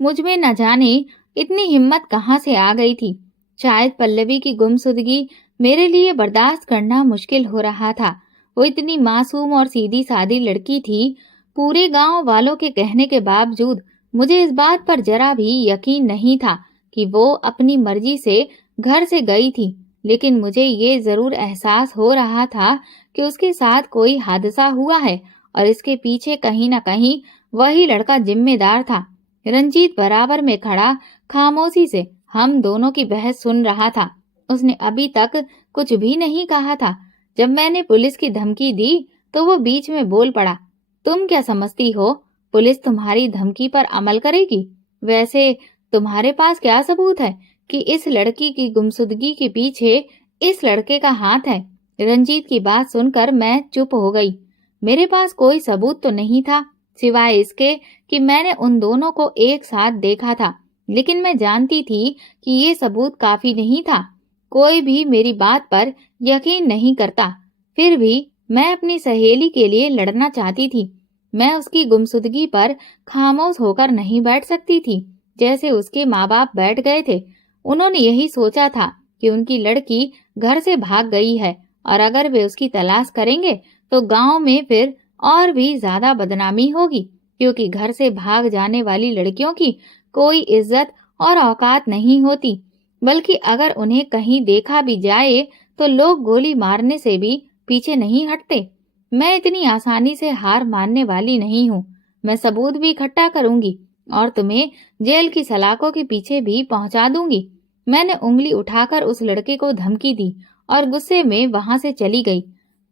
मुझ में न जाने इतनी हिम्मत कहाँ से आ गई थी। शायद पल्लवी की गुमसुदगी मेरे लिए बर्दाश्त करना मुश्किल हो रहा था। वो इतनी मासूम और सीधी सादी लड़की थी। पूरे गांव वालों के कहने के बावजूद मुझे इस बात पर जरा भी यकीन नहीं था कि वो अपनी मर्जी से घर से गई थी। लेकिन मुझे ये जरूर एहसास हो रहा था कि उसके साथ कोई हादसा हुआ है और इसके पीछे कहीं न कहीं वही लड़का जिम्मेदार था। रंजीत बराबर में खड़ा खामोशी से हम दोनों की बहस सुन रहा था। उसने अभी तक कुछ भी नहीं कहा था। जब मैंने पुलिस की धमकी दी तो वो बीच में बोल पड़ा, तुम क्या समझती हो पुलिस तुम्हारी धमकी पर अमल करेगी? वैसे तुम्हारे पास क्या सबूत है कि इस लड़की की गुमशुदगी के पीछे इस लड़के का हाथ है? रंजीत की बात सुनकर मैं चुप हो गई। मेरे पास कोई सबूत तो नहीं था, सिवाय इसके कि मैंने उन दोनों को एक साथ देखा था। लेकिन मैं जानती थी कि ये सबूत काफी नहीं था। कोई भी मेरी बात पर यकीन नहीं करता। फिर भी मैं अपनी सहेली के लिए लड़ना चाहती थी। मैं उसकी गुमशुदगी पर खामोश होकर नहीं बैठ सकती थी, जैसे उसके माँ बाप बैठ गए थे। उन्होंने यही सोचा था कि उनकी लड़की घर से भाग गई है और अगर वे उसकी तलाश करेंगे तो गांव में फिर और भी ज्यादा बदनामी होगी, क्योंकि घर से भाग जाने वाली लड़कियों की कोई इज्जत और औकात नहीं होती। बल्कि अगर उन्हें कहीं देखा भी जाए तो लोग गोली मारने से भी पीछे नहीं हटते। मैं इतनी आसानी से हार मानने वाली नहीं हूँ। मैं सबूत भी इकट्ठा करूंगी और तुम्हें जेल की सलाखों के पीछे भी पहुंचा दूंगी। मैंने उंगली उठाकर उस लड़के को धमकी दी और गुस्से में वहां से चली गई।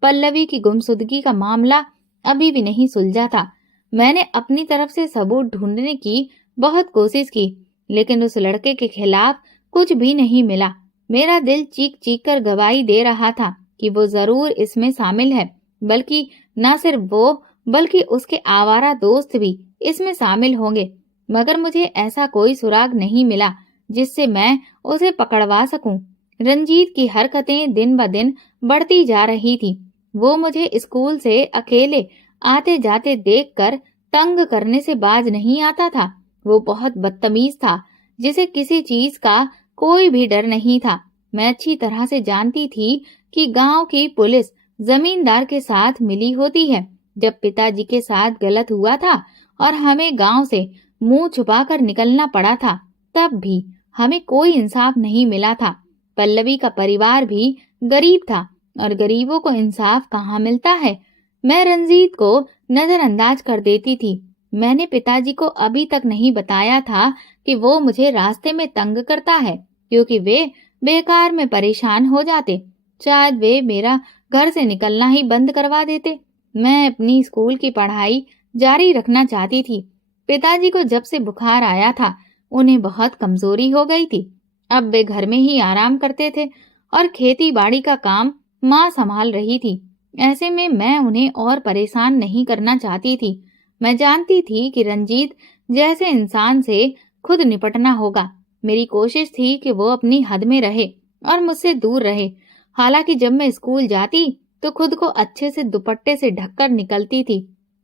पल्लवी की गुमशुदगी का मामला अभी भी नहीं सुलझा था। मैंने अपनी तरफ से सबूत ढूंढने की बहुत कोशिश की, लेकिन उस लड़के के खिलाफ कुछ भी नहीं मिला। मेरा दिल चीख चीख कर गवाही दे रहा था कि वो जरूर इसमें शामिल है। बल्कि न सिर्फ वो, बल्कि उसके आवारा दोस्त भी इसमें शामिल होंगे। मगर मुझे ऐसा कोई सुराग नहीं मिला जिससे मैं उसे पकड़वा सकूं। रंजीत की हरकतें दिन ब दिन बढ़ती जा रही थी। वो मुझे स्कूल से अकेले आते जाते देखकर तंग करने से बाज नहीं आता था। वो बहुत बदतमीज था, जिसे किसी चीज का कोई भी डर नहीं था। मैं अच्छी तरह से जानती थी कि गांव की पुलिस जमींदार के साथ मिली होती है। जब पिताजी के साथ गलत हुआ था और हमें गांव से मुंह छुपाकर निकलना पड़ा था, तब भी हमें कोई इंसाफ नहीं मिला था। पल्लवी का परिवार भी गरीब था और गरीबों को इंसाफ कहाँ मिलता है। मैं रंजीत को नजरअंदाज कर देती थी। मैंने पिताजी को अभी तक नहीं बताया था कि वो मुझे रास्ते में तंग करता है, क्योंकि वे बेकार में परेशान हो जाते। शायद वे मेरा घर से निकलना ही बंद करवा देते। मैं अपनी स्कूल की पढ़ाई जारी रखना चाहती थी। पिताजी को जब से बुखार आया था, उन्हें बहुत कमजोरी हो गई थी। अब वे घर में ही आराम करते थे और खेती बाड़ी का काम माँ संभाल रही थी। ऐसे में मैं उन्हें और परेशान नहीं करना चाहती थी। मैं जानती थी कि रंजीत जैसे इंसान से खुद निपटना होगा। मेरी कोशिश थी कि वो अपनी हद में रहे और मुझसे दूर रहे। हालांकि जब मैं स्कूल जाती तो खुद को अच्छे से दुपट्टे से ढककर निकलती थी।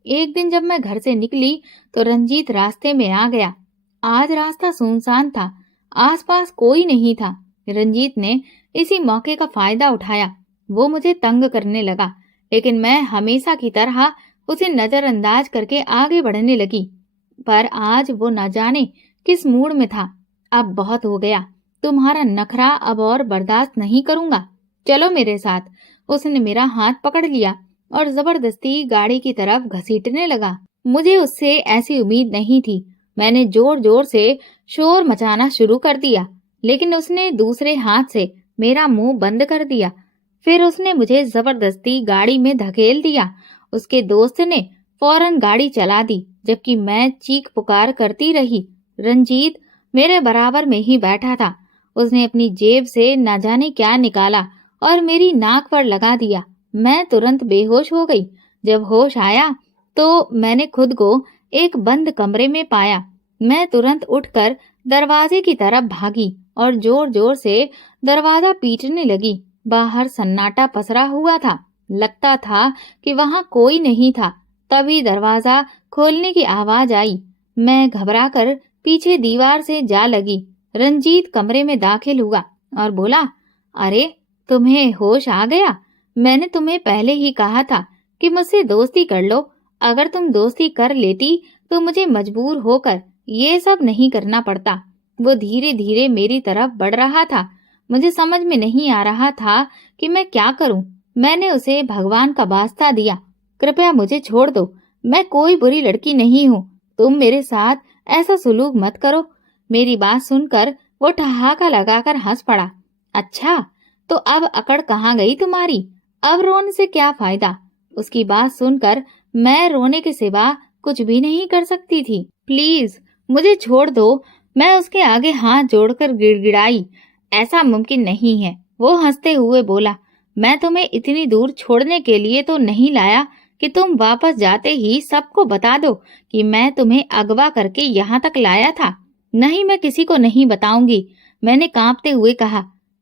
एक दिन जब मैं घर से निकली तो रंजीत रास्ते में आ गया। आज रास्ता सुनसान था, आसपास कोई नहीं था। रंजीत ने इसी मौके का फायदा उठाया। वो मुझे तंग करने लगा, लेकिन मैं हमेशा की तरह उसे नजरअंदाज करके आगे बढ़ने लगी। पर आज वो न जाने किस मूड में था। अब बहुत हो गया, तुम्हारा नखरा अब और बर्दाश्त नहीं करूंगा, चलो मेरे साथ। उसने मेरा हाथ पकड़ लिया और जबरदस्ती गाड़ी की तरफ घसीटने लगा। मुझे उससे ऐसी उम्मीद नहीं थी। मैंने जोर जोर से शोर मचाना शुरू कर दिया, लेकिन उसने दूसरे हाथ से मेरा मुंह बंद कर दिया। फिर उसने मुझे जबरदस्ती गाड़ी में धकेल दिया। उसके दोस्त ने फौरन गाड़ी चला दी, जबकि मैं चीख पुकार करती रही। रंजीत मेरे बराबर में ही बैठा था। उसने अपनी जेब से न जाने क्या निकाला और मेरी नाक पर लगा दिया। मैं तुरंत बेहोश हो गई। जब होश आया तो मैंने खुद को एक बंद कमरे में पाया। मैं तुरंत उठकर दरवाजे की तरफ भागी और जोर जोर से दरवाजा पीटने लगी। बाहर सन्नाटा पसरा हुआ था। लगता था कि वहां कोई नहीं था। तभी दरवाजा खोलने की आवाज आई। मैं घबराकर पीछे दीवार से जा लगी। रंजीत कमरे में दाखिल हुआ और बोला, अरे तुम्हें होश आ गया? मैंने तुम्हें पहले ही कहा था कि मुझसे दोस्ती कर लो। अगर तुम दोस्ती कर लेती तो मुझे मजबूर होकर ये सब नहीं करना पड़ता। वो धीरे धीरे मेरी तरफ बढ़ रहा था। मुझे समझ में नहीं आ रहा था कि मैं क्या करूं। मैंने उसे भगवान का वास्ता दिया, कृपया मुझे छोड़ दो। मैं कोई बुरी लड़की नहीं हूँ। तुम मेरे साथ ऐसा सुलूक मत करो। मेरी बात सुनकर वो ठहाका लगाकर हंस पड़ा। अच्छा, तो अब अकड़ कहाँ गई तुम्हारी? अब रोने से क्या फायदा? उसकी बात सुनकर मैं रोने के सिवा कुछ भी नहीं कर सकती थी। प्लीज मुझे छोड़ दो। मैं उसके आगे हाथ जोड़कर गिड़गिड़ाई। ऐसा मुमकिन नहीं है। वो हंसते हुए बोला, मैं तुम्हें इतनी दूर छोड़ने के लिए तो नहीं लाया कि तुम वापस जाते ही सबको बता दो कि मैं तुम्हें अगवा करके यहाँ तक लाया था। नहीं, मैं किसी को नहीं बताऊंगी, मैंने कांपते हुए कहा।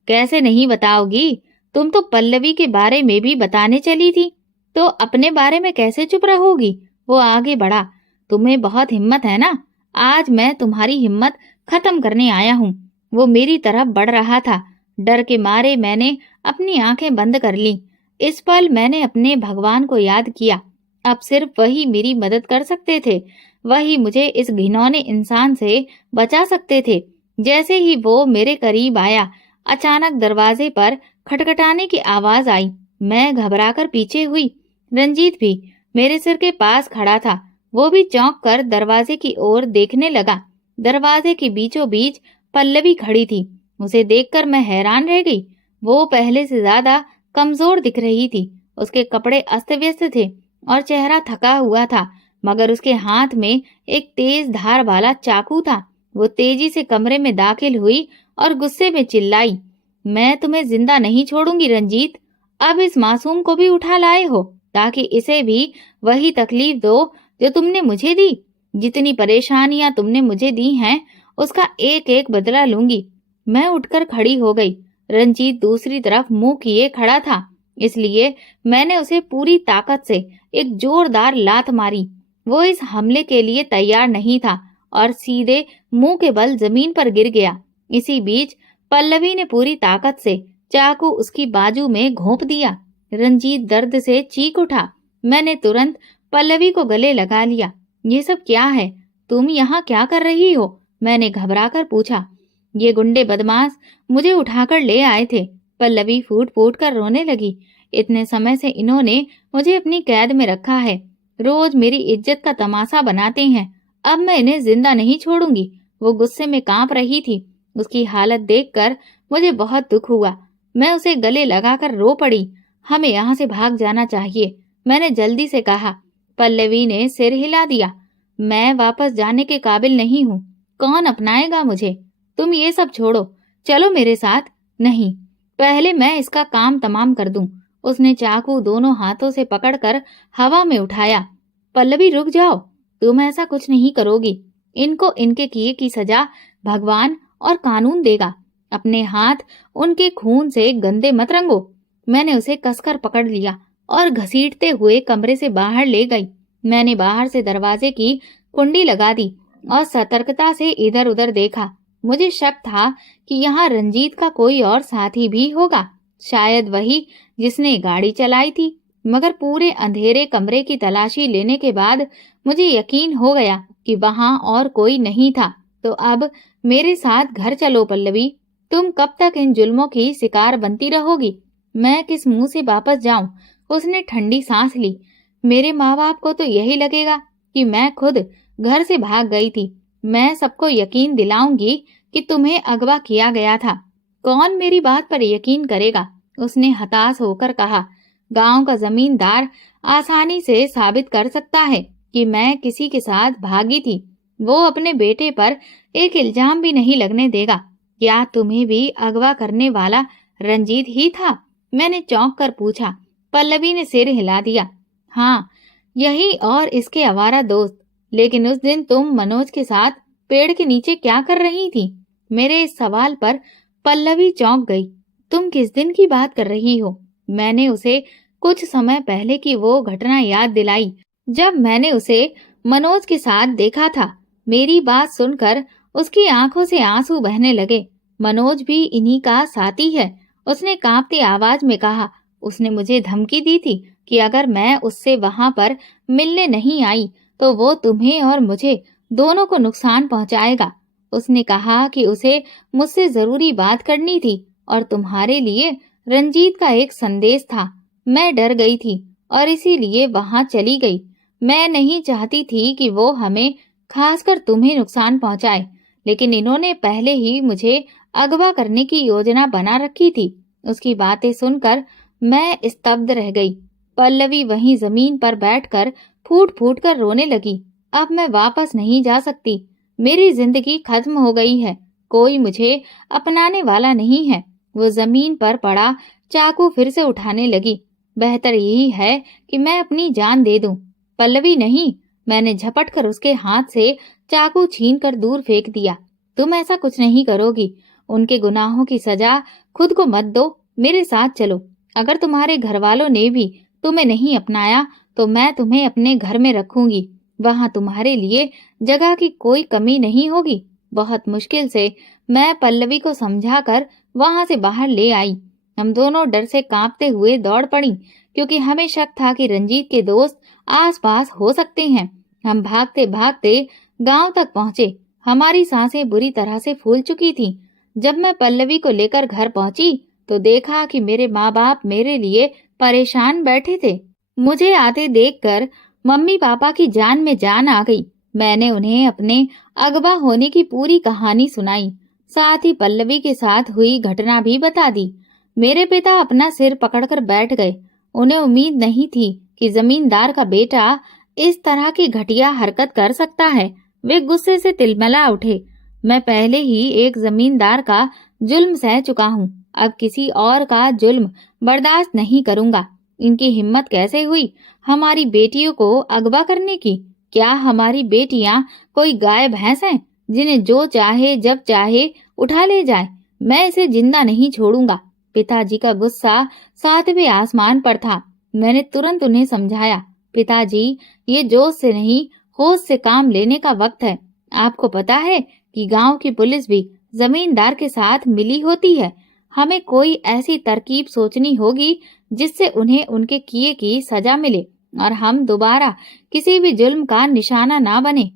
कैसे नहीं बताओगी? तुम तो पल्लवी के बारे में भी बताने चली थी, तो अपने बारे में कैसे चुप रहोगी? वो आगे बढ़ा। तुम्हें बहुत हिम्मत है ना? आज मैं तुम्हारी हिम्मत खत्म करने आया हूँ। वो मेरी तरफ बढ़ रहा था। डर के मारे मैंने अपनी आंखें बंद कर ली। इस पल मैंने अपने भगवान को याद किया। अब सिर्फ वही मेरी मदद कर सकते थे। वही मुझे इस घिनौने इंसान से बचा सकते थे। जैसे ही वो मेरे करीब आया, अचानक दरवाजे पर खटखटाने की आवाज आई। मैं घबराकर पीछे हुई। रंजीत भी मेरे सिर के पास खड़ा था। वो भी चौंक कर दरवाजे की ओर देखने लगा। दरवाजे के बीचों बीच पल्लवी खड़ी थी। उसे देखकर मैं हैरान रह गई। वो पहले से ज्यादा कमजोर दिख रही थी। उसके कपड़े अस्त व्यस्त थे और चेहरा थका हुआ था, मगर उसके हाथ में एक तेज धार वाला चाकू था। वो तेजी से कमरे में दाखिल हुई और गुस्से में चिल्लाई, मैं तुम्हें जिंदा नहीं छोड़ूंगी रंजीत। अब इस मासूम को भी उठा लाए हो ताकि इसे भी वही तकलीफ दो जो तुमने मुझे दी। जितनी परेशानियां तुमने मुझे दी हैं, उसका एक एक बदला लूंगी। मैं उठकर खड़ी हो गई। रंजीत दूसरी तरफ मुंह किए खड़ा था, इसलिए मैंने उसे पूरी ताकत से एक जोरदार लात मारी। वो इस हमले के लिए तैयार नहीं था और सीधे मुंह के बल जमीन पर गिर गया। इसी बीच पल्लवी ने पूरी ताकत से चाकू उसकी बाजू में घोंप दिया। रंजीत दर्द से चीख उठा। मैंने तुरंत पल्लवी को गले लगा लिया। ये सब क्या है? तुम यहाँ क्या कर रही हो? मैंने घबराकर पूछा। ये गुंडे बदमाश मुझे उठाकर ले आए थे। पल्लवी फूट फूट कर रोने लगी। इतने समय से इन्होंने मुझे अपनी कैद में रखा है। रोज मेरी इज्जत का तमाशा बनाते हैं। अब मैं इन्हें जिंदा नहीं छोड़ूंगी। वो गुस्से में कांप रही थी। उसकी हालत देखकर मुझे बहुत दुख हुआ। मैं उसे गले लगाकर रो पड़ी। हमें यहाँ से भाग जाना चाहिए, मैंने जल्दी से कहा। पल्लवी ने सिर हिला दिया। मैं वापस जाने के काबिल नहीं हूँ। कौन अपनाएगा मुझे? तुम ये सब छोड़ो, चलो मेरे साथ। नहीं, पहले मैं इसका काम तमाम कर दूं। उसने चाकू दोनों हाथों से पकड़कर हवा में उठाया। पल्लवी रुक जाओ, तुम ऐसा कुछ नहीं करोगी। इनको इनके किए की सजा भगवान और कानून देगा। अपने हाथ उनके खून से गंदे मत रंगो। मैंने उसे कसकर पकड़ लिया और घसीटते हुए कमरे से बाहर ले गई। मैंने बाहर से दरवाजे की कुंडी लगा दी और सतर्कता से इधर उधर देखा। मुझे शक था कि यहाँ रंजीत का कोई और साथी भी होगा, शायद वही जिसने गाड़ी चलाई थी। मगर पूरे अंधेरे कमरे की तलाशी लेने के बाद मुझे यकीन हो गया कि वहां और कोई नहीं था। तो अब मेरे साथ घर चलो पल्लवी। तुम कब तक इन जुल्मों की शिकार बनती रहोगी? मैं किस मुंह से वापस जाऊं? उसने ठंडी सांस ली। मेरे माँ बाप को तो यही लगेगा कि मैं खुद घर से भाग गई थी। मैं सबको यकीन दिलाऊंगी कि तुम्हें अगवा किया गया था। कौन मेरी बात पर यकीन करेगा? उसने हताश होकर कहा। गांव का जमींदार आसानी से साबित कर सकता है कि मैं किसी के साथ भागी थी। वो अपने बेटे पर एक इल्जाम भी नहीं लगने देगा। क्या तुम्हें भी अगवा करने वाला रंजीत ही था? मैंने चौंक कर पूछा। पल्लवी ने सिर हिला दिया। हाँ, यही और इसके आवारा दोस्त। लेकिन उस दिन तुम मनोज के साथ पेड़ के नीचे क्या कर रही थी? मेरे इस सवाल पर पल्लवी चौंक गई। तुम किस दिन की बात कर रही हो? मैंने उसे कुछ समय पहले की वो घटना याद दिलाई जब मैंने उसे मनोज के साथ देखा था। मेरी बात सुनकर उसकी आंखों से आंसू बहने लगे। मनोज भी इन्हीं का साथी है, उसने कांपती आवाज में कहा। उसने मुझे धमकी दी थी कि अगर मैं उससे वहां पर मिलने नहीं आई तो वो तुम्हें और मुझे दोनों को नुकसान पहुंचाएगा। उसने कहा कि उसे मुझसे जरूरी बात करनी थी और तुम्हारे लिए रंजीत का एक संदेश था। मैं डर गई थी और इसीलिए वहां चली गई। मैं नहीं चाहती थी कि वो हमें, खासकर तुम्हें, नुकसान पहुंचाए, लेकिन इन्होंने पहले ही मुझे अगवा करने की योजना बना रखी थी। उसकी बातें सुनकर मैं स्तब्ध रह गई। पल्लवी वहीं जमीन पर बैठकर फूट फूट कर रोने लगी। अब मैं वापस नहीं जा सकती। मेरी जिंदगी खत्म हो गई है। कोई मुझे अपनाने वाला नहीं है। वो जमीन पर पड़ा चाकू फिर से उठाने लगी। बेहतर यही है कि मैं अपनी जान दे दूं। पल्लवी नहीं, मैंने झपट कर उसके हाथ से चाकू छीन कर दूर फेंक दिया। तुम ऐसा कुछ नहीं करोगी। उनके गुनाहों की सजा खुद को मत दो, मेरे साथ चलो। अगर तुम्हारे घर वालों ने भी तुम्हें नहीं अपनाया तो मैं तुम्हें अपने घर में रखूंगी। वहां तुम्हारे लिए जगह की कोई कमी नहीं होगी। बहुत मुश्किल से मैं पल्लवी को समझाकर वहां से बाहर ले आई। हम दोनों डर से कांपते हुए दौड़ पड़ी, क्योंकि हमें शक था कि रंजीत के दोस्त आसपास हो सकते हैं। हम भागते भागते गांव तक पहुंचे। हमारी सांसें बुरी तरह से फूल चुकी थीं। जब मैं पल्लवी को लेकर घर पहुंची तो देखा कि मेरे माँ बाप मेरे लिए परेशान बैठे थे। मुझे आते देखकर मम्मी पापा की जान में जान आ गई। मैंने उन्हें अपने अगवा होने की पूरी कहानी सुनाई, साथ ही पल्लवी के साथ हुई घटना भी बता दी। मेरे पिता अपना सिर पकड़कर बैठ गए। उन्हें उम्मीद नहीं थी कि जमींदार का बेटा इस तरह की घटिया हरकत कर सकता है। वे गुस्से से तिलमिला उठे। मैं पहले ही एक जमींदार का जुल्म सह चुका हूँ, अब किसी और का जुल्म बर्दाश्त नहीं करूंगा। इनकी हिम्मत कैसे हुई हमारी बेटियों को अगवा करने की? क्या हमारी बेटियां कोई गाय भैंस हैं जिन्हें जो चाहे जब चाहे उठा ले जाए? मैं इसे जिंदा नहीं छोड़ूंगा। पिताजी का गुस्सा सातवें आसमान पर था। मैंने तुरंत उन्हें समझाया, पिताजी, ये जोश से नहीं, होश से काम लेने का वक्त है। आपको पता है कि गांव की पुलिस भी जमींदार के साथ मिली होती है। हमें कोई ऐसी तरकीब सोचनी होगी जिससे उन्हें उनके किए की सजा मिले और हम दोबारा किसी भी जुल्म का निशाना ना बने।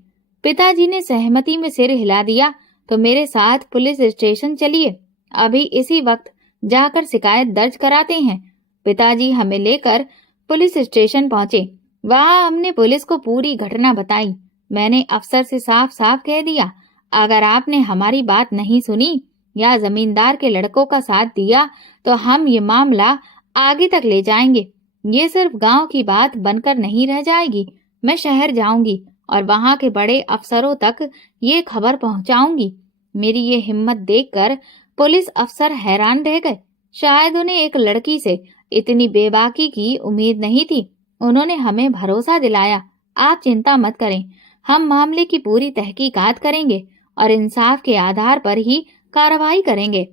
पिताजी ने सहमति में सिर हिला दिया। तो मेरे साथ पुलिस स्टेशन चलिए, अभी इसी वक्त जाकर शिकायत दर्ज कराते हैं। पिताजी हमें लेकर पुलिस स्टेशन पहुंचे। वहां हमने पुलिस को पूरी घटना बताई। मैंने अफसर से साफ साफ कह दिया, अगर आपने हमारी बात नहीं सुनी या जमींदार के लड़कों का साथ दिया तो हम ये मामला आगे तक ले जाएंगे। ये सिर्फ गांव की बात बनकर नहीं रह जाएगी। मैं शहर जाऊंगी और वहां के बड़े अफसरों तक ये खबर पहुंचाऊंगी। मेरी ये हिम्मत देखकर पुलिस अफसर हैरान रह गए। शायद उन्हें एक लड़की से इतनी बेबाकी की उम्मीद नहीं थी। उन्होंने हमें भरोसा दिलाया, आप चिंता मत करें, हम मामले की पूरी तहकीकात करेंगे और इंसाफ के आधार पर ही कार्रवाई करेंगे।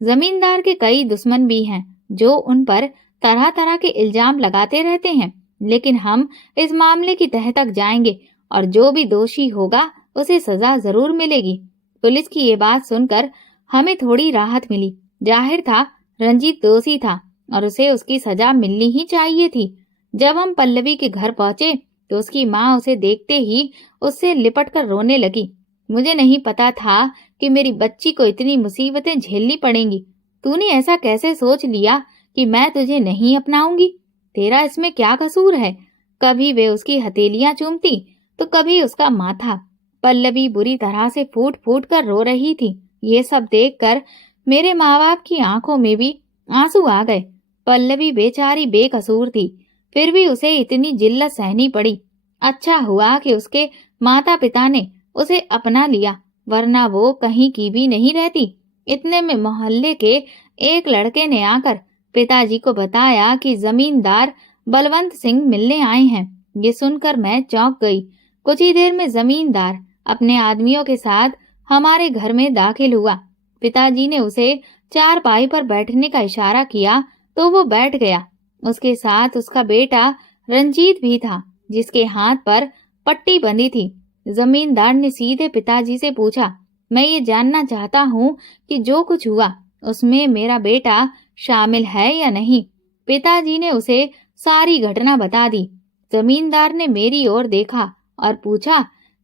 जमींदार के कई दुश्मन भी हैं जो उन पर तरह तरह के इल्जाम लगाते रहते हैं, लेकिन हम इस मामले की तह तक जाएंगे और जो भी दोषी होगा उसे सजा जरूर मिलेगी। पुलिस की ये बात सुनकर हमें थोड़ी राहत मिली। जाहिर था रंजीत दोषी था और उसे उसकी सजा मिलनी ही चाहिए थी। जब हम पल्लवी के घर पहुंचे तो उसकी माँ उसे देखते ही उससे लिपट कर रोने लगी। मुझे नहीं पता था कि मेरी बच्ची को इतनी मुसीबतें झेलनी पड़ेंगी। तूने ऐसा कैसे सोच लिया कि मैं तुझे नहीं अपनाऊंगी? तेरा इसमें क्या कसूर है? कभी वे उसकी हथेलियां चूमती तो कभी उसका माथा। पल्लवी बुरी तरह से फूट फूट कर रो रही थी। ये सब देखकर मेरे माँ बाप की आंखों में भी आंसू आ गए। पल्लवी बेचारी बेकसूर थी, फिर भी उसे इतनी जिल्लत सहनी पड़ी। अच्छा हुआ कि उसके माता पिता ने उसे अपना लिया, वरना वो कहीं की भी नहीं रहती। इतने में मोहल्ले के एक लड़के ने आकर पिताजी को बताया कि जमींदार बलवंत सिंह मिलने आए हैं। ये सुनकर मैं चौंक गई। कुछ ही देर में जमींदार अपने आदमियों के साथ हमारे घर में दाखिल हुआ। पिताजी ने उसे चारपाई पर बैठने का इशारा किया तो वो बैठ गया। उसके साथ उसका बेटा रंजीत भी था, जिसके हाथ पर पट्टी बंधी थी। जमींदार ने सीधे पिताजी से पूछा, मैं ये जानना चाहता हूँ कि जो कुछ हुआ उसमें मेरा बेटा शामिल है या नहीं। पिताजी ने उसे सारी घटना बता दी। जमींदार ने मेरी ओर देखा और पूछा,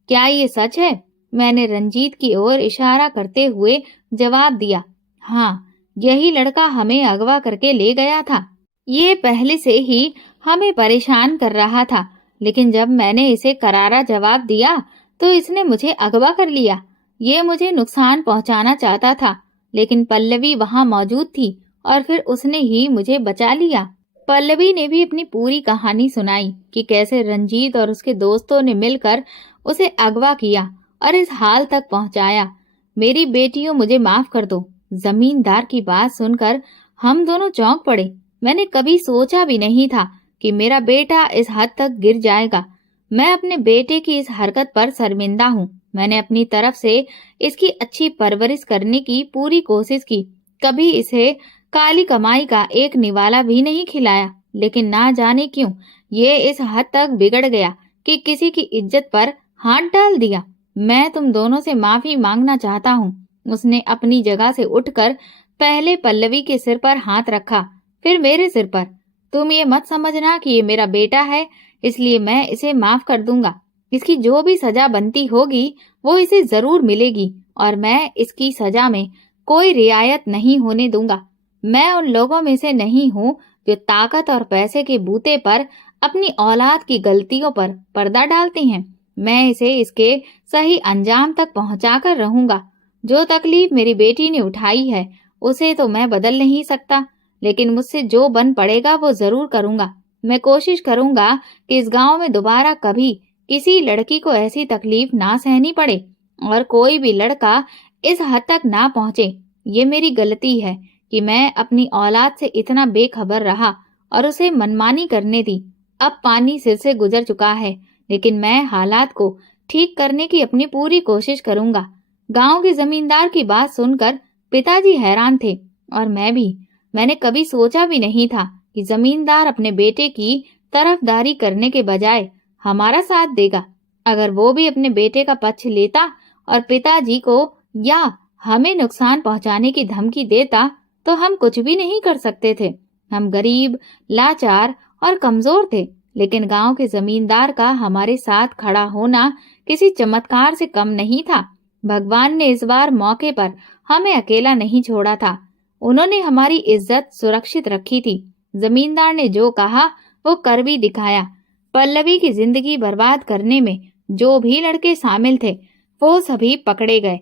क्या ये सच है? मैंने रंजीत की ओर इशारा करते हुए जवाब दिया, हाँ, यही लड़का हमें अगवा करके ले गया था। ये पहले से ही हमें परेशान कर रहा था, लेकिन जब मैंने इसे करारा जवाब दिया तो इसने मुझे अगवा कर लिया। ये मुझे नुकसान पहुंचाना चाहता था, लेकिन पल्लवी वहां मौजूद थी और फिर उसने ही मुझे बचा लिया। पल्लवी ने भी अपनी पूरी कहानी सुनाई कि कैसे रंजीत और उसके दोस्तों ने मिलकर उसे अगवा किया और इस हाल तक पहुंचाया। मेरी बेटियों, मुझे माफ कर दो। जमींदार की बात सुनकर हम दोनों चौंक पड़े। मैंने कभी सोचा भी नहीं था कि मेरा बेटा इस हद तक गिर जाएगा। मैं अपने बेटे की इस हरकत पर शर्मिंदा हूँ। मैंने अपनी तरफ से इसकी अच्छी परवरिश करने की पूरी कोशिश की, कभी इसे काली कमाई का एक निवाला भी नहीं खिलाया, लेकिन ना जाने क्यों ये इस हद तक बिगड़ गया कि किसी की इज्जत पर हाथ डाल दिया। मैं तुम दोनों से माफी मांगना चाहता हूँ। उसने अपनी जगह से उठकर पहले पल्लवी के सिर पर हाथ रखा, फिर मेरे सिर पर। तुम ये मत समझना कि ये मेरा बेटा है, इसलिए मैं इसे माफ कर दूंगा। इसकी जो भी सजा बनती होगी वो इसे जरूर मिलेगी और मैं इसकी सजा में कोई रियायत नहीं होने दूंगा। मैं उन लोगों में से नहीं हूँ जो ताकत और पैसे के बूते पर अपनी औलाद की गलतियों पर पर्दा डालते हैं। मैं इसे इसके सही अंजाम तक पहुंचाकर रहूंगा। जो तकलीफ मेरी बेटी ने उठाई है उसे तो मैं बदल नहीं सकता, लेकिन मुझसे जो बन पड़ेगा वो जरूर करूंगा। मैं कोशिश करूंगा कि इस गांव में दोबारा कभी किसी लड़की को ऐसी तकलीफ ना सहनी पड़े और कोई भी लड़का इस हद तक ना पहुंचे। ये मेरी गलती है कि मैं अपनी औलाद से इतना बेखबर रहा और उसे मनमानी करने दी। अब पानी सिर से गुजर चुका है, लेकिन मैं हालात को ठीक करने की अपनी पूरी कोशिश करूंगा। गांव के जमींदार की बात सुनकर पिताजी हैरान थे और मैं भी। मैंने कभी सोचा भी नहीं था कि जमींदार अपने बेटे की तरफदारी करने के बजाय हमारा साथ देगा। अगर वो भी अपने बेटे का पक्ष लेता और पिताजी को या हमें नुकसान पहुंचाने की धमकी देता तो हम कुछ भी नहीं कर सकते थे। हम गरीब, लाचार और कमजोर थे, लेकिन गांव के जमींदार का हमारे साथ खड़ा होना किसी चमत्कार से कम नहीं था। भगवान ने इस बार मौके पर हमें अकेला नहीं छोड़ा था। उन्होंने हमारी इज्जत सुरक्षित रखी थी। जमींदार ने जो कहा वो कर भी दिखाया। पल्लवी की जिंदगी बर्बाद करने में जो भी लड़के शामिल थे वो सभी पकड़े गए।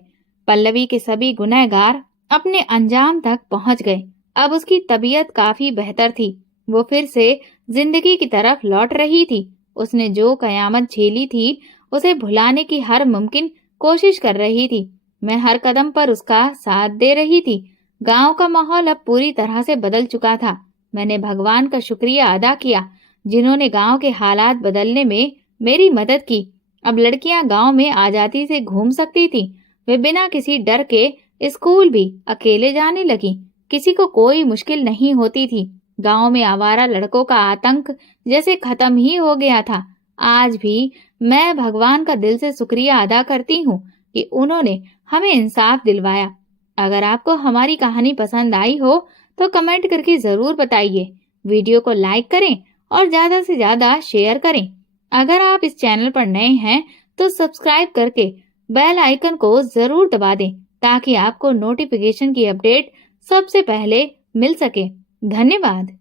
पल्लवी के सभी गुनहगार अपने अंजाम तक पहुंच गए। अब उसकी तबीयत काफी बेहतर थी। वो फिर से जिंदगी की तरफ लौट रही थी। उसने जो कयामत झेली थी उसे भुलाने की हर मुमकिन कोशिश कर रही थी। मैं हर कदम पर उसका साथ दे रही थी। गांव का माहौल अब पूरी तरह से बदल चुका था। मैंने भगवान का शुक्रिया अदा किया जिन्होंने गांव के हालात बदलने में मेरी मदद की। अब लड़कियां गांव में आजादी से घूम सकती थी। वे बिना किसी डर के स्कूल भी अकेले जाने लगी। किसी को कोई मुश्किल नहीं होती थी। गांव में आवारा लड़कों का आतंक जैसे खत्म ही हो गया था। आज भी मैं भगवान का दिल से शुक्रिया अदा करती हूँ कि उन्होंने हमें इंसाफ दिलवाया। अगर आपको हमारी कहानी पसंद आई हो तो कमेंट करके जरूर बताइए। वीडियो को लाइक करें और ज्यादा से ज्यादा शेयर करें। अगर आप इस चैनल पर नए हैं तो सब्सक्राइब करके बेल आइकन को जरूर दबा दें ताकि आपको नोटिफिकेशन की अपडेट सबसे पहले मिल सके। धन्यवाद।